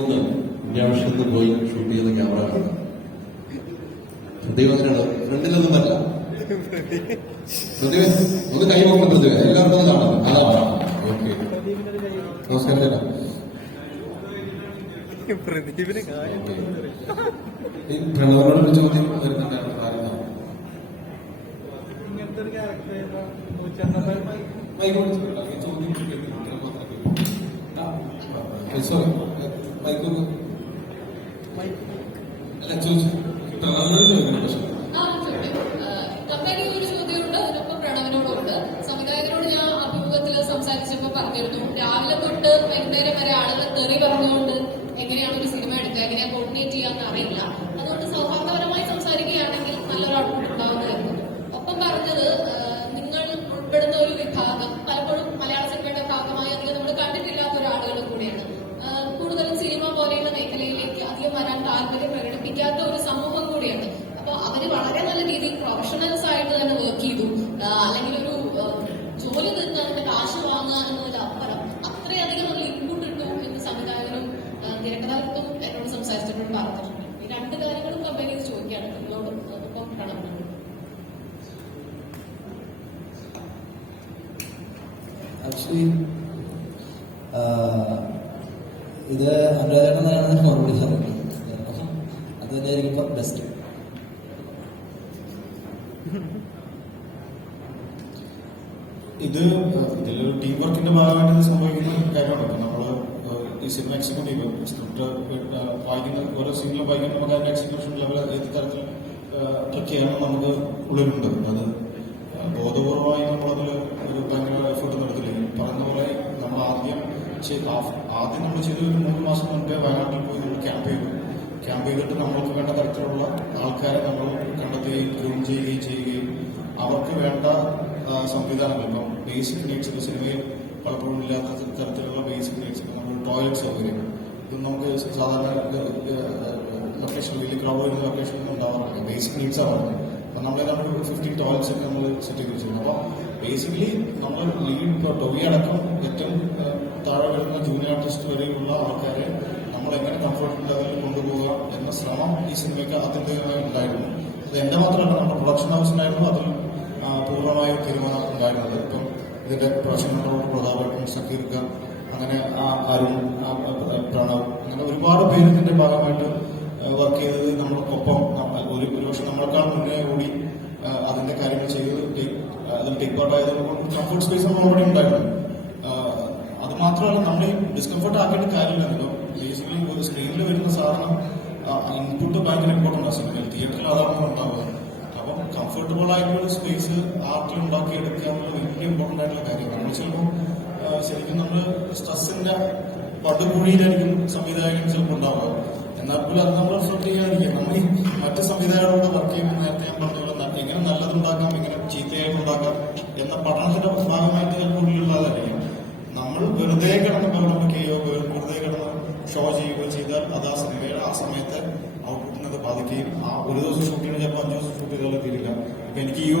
ഇന്ത്യാവിഷത്ത് പോയി ഷൂട്ട് ചെയ്ത ക്യാമറ കാണുന്നത് പ്രതിഭ അങ്ങനെയാണ്. ഫ്രണ്ടിലൊന്നുമല്ല പ്രതിഭ ഒന്ന് കൈ നോക്കണം. പ്രതിഭ എല്ലാവർക്കും ഒന്ന് കാണാം. അതാണ് ഓക്കെ. നമസ്കാരം ചേട്ടാ. ഈ പ്രണവനോടൊരു ചോദ്യം വരുന്നുണ്ടായിരുന്നു. മൈക്കൊന്ന് അല്ല ചോദിച്ചു പ്രണവനോട് ചോദിക്കണം. പക്ഷെ ഒരു ചോദ്യമുണ്ട്, അതിനൊപ്പം പ്രണവനോടുണ്ട്. സംവിധായകരോട് ഞാൻ അഭിമുഖത്തിൽ സംസാരിച്ചപ്പോൾ പറഞ്ഞിരുന്നു, രാവിലെ തൊട്ട് വൈകുന്നേരം വരെ ആളുകൾ തെറി പറഞ്ഞുകൊണ്ട് എങ്ങനെയാണ് ഒരു സിനിമ എടുക്കുക, എങ്ങനെയാ കോർഡിനേറ്റ് ചെയ്യാന്ന് അറിയില്ല. അതുകൊണ്ട് സൗഹാർദ്ദപരമായി സംസാരിക്കുകയാണെങ്കിൽ നല്ലൊരു ഔട്ട്പുട്ട് ഉണ്ടാവുന്നതായിരുന്നു. ഒപ്പം പറഞ്ഞത് നിങ്ങൾ ഉൾപ്പെടുന്ന ഒരു വിഭാഗം പലപ്പോഴും മലയാള സിനിമയുടെ ഭാഗമായി അധികം നമ്മൾ കണ്ടിട്ടില്ലാത്ത ഒരാളുകളും കൂടിയാണ്. കൂടുതലും സിനിമ പോലെയുള്ള മേഖലയിലേക്ക് അധികം വരാൻ താല്പര്യം പ്രകടിപ്പിക്കാത്ത ഒരു സമൂഹം കൂടിയാണ്. അപ്പൊ അവര് വളരെ നല്ല രീതിയിൽ പ്രൊഫഷണൽസ് ആയിട്ട് തന്നെ വർക്ക് ചെയ്തു. അല്ലെങ്കിൽ ഒരു ജോലി നിന്ന് അതിന്റെ കാശ് വാങ്ങുക എന്നതിലപ്പുറം അത്രയധികം നമ്മൾ ഇൻപുട്ട് ഇട്ടു എന്ന് സംവിധായകരും തിരക്കഥാകൃത്തും എന്നോട് സംസാരിച്ചപ്പോൾ പറഞ്ഞിട്ടുണ്ട്. ഈ രണ്ട് കാര്യങ്ങളും കമ്പയർ ചെയ്ത് ചോദിക്കുകയാണ് നിങ്ങളോട്. ഒപ്പം പ്രണവനോട് ആക്ച്വലി ഇത് അനുരാധന മറുപടി പറയുന്നത് അത് തന്നെയായിരിക്കും ബെസ്റ്റ്. ഇതിലൊരു ടീം വർക്കിന്റെ ഭാഗമായിട്ട് സംഭവിക്കുന്ന കാര്യമാണ്. ഇപ്പൊ നമ്മള് ഈ സിനിമ എക്സിക്യൂട്ടീവ് സ്ക്രിപ്റ്റ് വായിക്കുന്ന ഓരോ സീനിലും വായിക്കുമ്പോൾ നമുക്ക് അതിന്റെ എക്സിക്യൂഷൻ ലെവൽ ഏത് തരത്തിൽ ട്രക്ക് ചെയ്യാനും നമുക്ക് ഉള്ളിലുണ്ട്. അത് ബോധപൂർവമായി നമ്മളതിൽ ഒരു ഭയങ്കര എഫേർട്ട് നടത്തില്ല. പറഞ്ഞ പോലെ നമ്മൾ ആദ്യം നമ്മൾ ചെയ്ത് ഒരു 3 മാസം മുൻപേ വയനാട്ടിൽ പോയി നമ്മൾ ക്യാമ്പ് ചെയ്തിട്ട് നമ്മൾക്ക് വേണ്ട തരത്തിലുള്ള ആൾക്കാരെ നമ്മൾ കണ്ടെത്തുകയും ഗ്രൂം ചെയ്യുകയും അവർക്ക് വേണ്ട സംവിധാനങ്ങൾ, ഇപ്പം ബേസിക് നീഡ്സ് സിനിമയിൽ പലപ്പോഴും ഇല്ലാത്ത തരത്തിലുള്ള ബേസിക് നീഡ്സ്, നമ്മൾ ടോയ്ലറ്റ് സൗകര്യം, ഇത് നമുക്ക് സാധാരണ ലൊക്കേഷൻ വലിയ ക്രൗഡ് വരുന്ന ലൊക്കേഷനൊന്നും ഉണ്ടാവാറില്ല. ബേസിക് നീഡ്സ് ആണ് പറഞ്ഞത്. അപ്പം നമ്മളേതാണ് 15 ടോയ്ലറ്റ്സ് ഒക്കെ നമ്മൾ സെറ്റ് ചെയ്ത് വെച്ചിരുന്നത്. അപ്പോൾ ബേസിക്കലി നമ്മൾ ലീഡ് ഇപ്പോൾ ടൊവി അടക്കം ഏറ്റവും താഴെ വരുന്ന ജൂനിയർ ആർട്ടിസ്റ്റ് വരെയുള്ള ആൾക്കാരെ നമ്മൾ എങ്ങനെ കംഫർട്ട് ലെവലിൽ കൊണ്ടുപോകുക എന്ന ശ്രമം ഈ സിനിമയ്ക്ക് അതിൻ്റെതായി ഉണ്ടായിരുന്നു. അത് എന്റെ മാത്രമല്ല, നമ്മുടെ പ്രൊഡക്ഷൻ ഹൗസിനായിരുന്നു അതിൽ പൂർണ്ണമായും തീരുമാനം ഉണ്ടായിരുന്നത്. ഇപ്പം ഇതിന്റെ പ്രൊഡക്ഷൻ കൺട്രോളർ പ്രതാപേട്ടൻ, സക്കീർ ഖാൻ, അങ്ങനെ അരുൺ, പ്രണവ്, അങ്ങനെ ഒരുപാട് പേര് ഇതിന്റെ ഭാഗമായിട്ട് വർക്ക് ചെയ്തത് നമ്മൾക്കൊപ്പം. ഒരുപക്ഷെ നമ്മളെക്കാൾ മുന്നേ കൂടി അതിന്റെ കാര്യങ്ങൾ ചെയ്ത് അതിൽ ടേക്ക് പാർട്ട് ആയതുകൊണ്ട് കംഫർട്ട് സ്പേസ് നമ്മൾ ഓൾറെഡി ഉണ്ടായിരുന്നു. അത് മാത്രമല്ല, നമ്മൾ ഈ ഡിസ്കംഫർട്ട് ആക്കിയിട്ട് കാര്യമില്ല. ബേസിക്കലി ഒരു സ്ക്രീനിൽ വരുന്ന സാധനം ഇൻപുട്ട് ഭയങ്കര ഇമ്പോർട്ടൻ്റ് ആണ് സിനിമയിൽ. തിയേറ്ററിൽ അതാണ് ഉണ്ടാവുക. അപ്പം കംഫർട്ടബിൾ ആയിട്ടുള്ള സ്പേസ് ആർട്ടിൽ ഉണ്ടാക്കിയെടുക്കുക എന്നുള്ള വലിയ ഇമ്പോർട്ടൻ്റ് ആയിട്ടുള്ള കാര്യം. നമ്മൾ ചിലപ്പോൾ ശരിക്കും നമ്മൾ സ്ട്രെസ്സിന്റെ പടുകുഴിയിലായിരിക്കും സംവിധായകൻ ചിലപ്പോൾ ഉണ്ടാവുക. എന്നാൽ പോലും അത് നമ്മൾ റിഫ്ലക്ട് ചെയ്യാതിരിക്കുക. നമ്മൾ ഈ മറ്റ് സംവിധായകരോട് വർക്ക് ചെയ്യുമ്പോൾ നേരത്തെ ഞാൻ പറഞ്ഞ പോലെ എങ്ങനെ നല്ലതുണ്ടാക്കാം, എങ്ങനെ ചീത്തയായിട്ടുണ്ടാക്കാം എന്ന പഠനത്തിന്റെ ഭാഗമായിട്ട് ചിലപ്പോൾ ഉള്ളിലുള്ളതായിരിക്കും. നമ്മൾ വെറുതെ കിടന്ന് ബഹളമിക്കുകയോ വെറുതെ കിടന്ന് ഷോ ചെയ്യുകയോ ചെയ്താൽ അത് ആ സിനിമയുടെ ആ സമയത്ത് ഔട്ട്പുട്ടിനത് ബാധിക്കുകയും ആ ഒരു ദിവസം ഷൂട്ട് ചെയ്യുന്ന ചിലപ്പോൾ 5 ദിവസം ഷൂട്ട് ചെയ്താലും തീരില്ല. ഇപ്പൊ എനിക്ക് ഈ